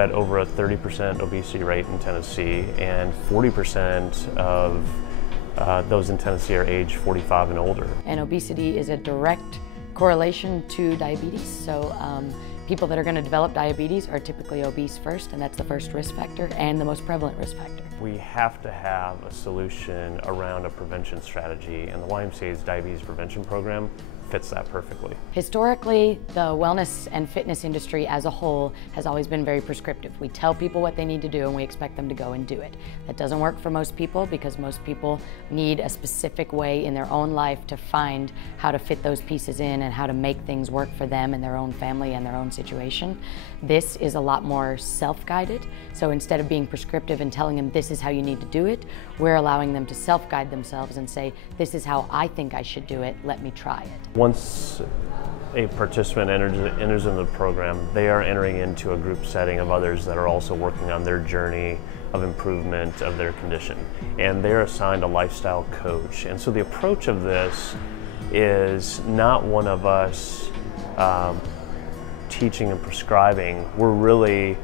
at over a 30% obesity rate in Tennessee, and 40% of those in Tennessee are age 45 and older. And obesity is a direct correlation to diabetes. So people that are going to develop diabetes are typically obese first, and that's the first risk factor and the most prevalent risk factor. We have to have a solution around a prevention strategy, and the YMCA's diabetes prevention program fits that perfectly. Historically, the wellness and fitness industry as a whole has always been very prescriptive. We tell people what they need to do and we expect them to go and do it. That doesn't work for most people because most people need a specific way in their own life to find how to fit those pieces in and how to make things work for them and their own family and their own situation. This is a lot more self-guided. So instead of being prescriptive and telling them this is how you need to do it, we're allowing them to self-guide themselves and say, this is how I think I should do it, let me try it. Once a participant enters into the program, they are entering into a group setting of others that are also working on their journey of improvement of their condition. And they're assigned a lifestyle coach. And so the approach of this is not one of us teaching and prescribing. We're really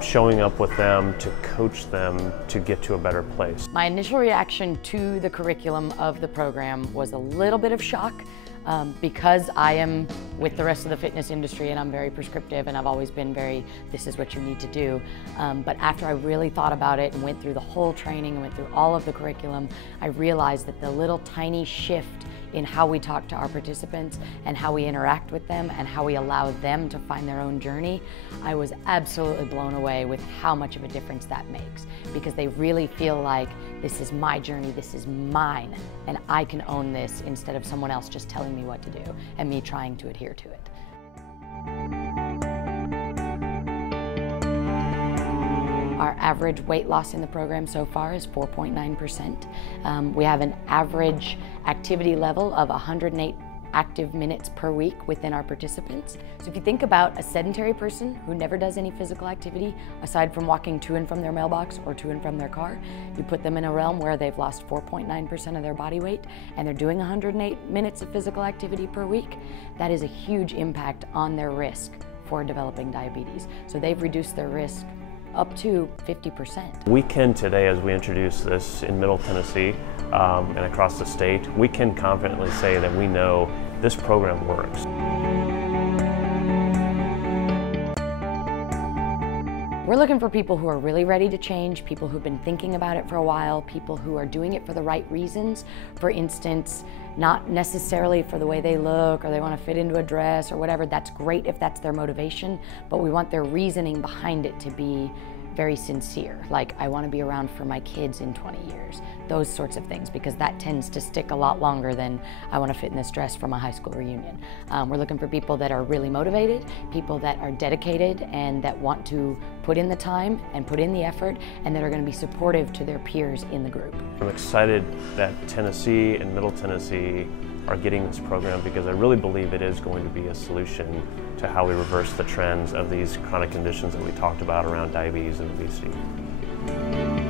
showing up with them to coach them to get to a better place. My initial reaction to the curriculum of the program was a little bit of shock because I am with the rest of the fitness industry and I'm very prescriptive and I've always been very, this is what you need to do. But after I really thought about it and went through the whole training and went through all of the curriculum, I realized that the little tiny shift in how we talk to our participants and how we interact with them and how we allow them to find their own journey, I was absolutely blown away with how much of a difference that makes, because they really feel like this is my journey, this is mine, and I can own this instead of someone else just telling me what to do and me trying to adhere to it. Our average weight loss in the program so far is 4.9%. We have an average activity level of 108 active minutes per week within our participants. So if you think about a sedentary person who never does any physical activity aside from walking to and from their mailbox or to and from their car, you put them in a realm where they've lost 4.9% of their body weight and they're doing 108 minutes of physical activity per week, that is a huge impact on their risk for developing diabetes. So they've reduced their risk up to 50%. We can today, as we introduce this in Middle Tennessee and across the state, we can confidently say that we know this program works. We're looking for people who are really ready to change, people who've been thinking about it for a while, people who are doing it for the right reasons. For instance, not necessarily for the way they look or they want to fit into a dress or whatever. That's great if that's their motivation, but we want their reasoning behind it to be very sincere. Like, I want to be around for my kids in 20 years. Those sorts of things, because that tends to stick a lot longer than I want to fit in this dress for my high school reunion. We're looking for people that are really motivated, people that are dedicated and that want to put in the time and put in the effort, and that are going to be supportive to their peers in the group. I'm excited that Tennessee and Middle Tennessee are getting this program because I really believe it is going to be a solution to how we reverse the trends of these chronic conditions that we talked about around diabetes and obesity.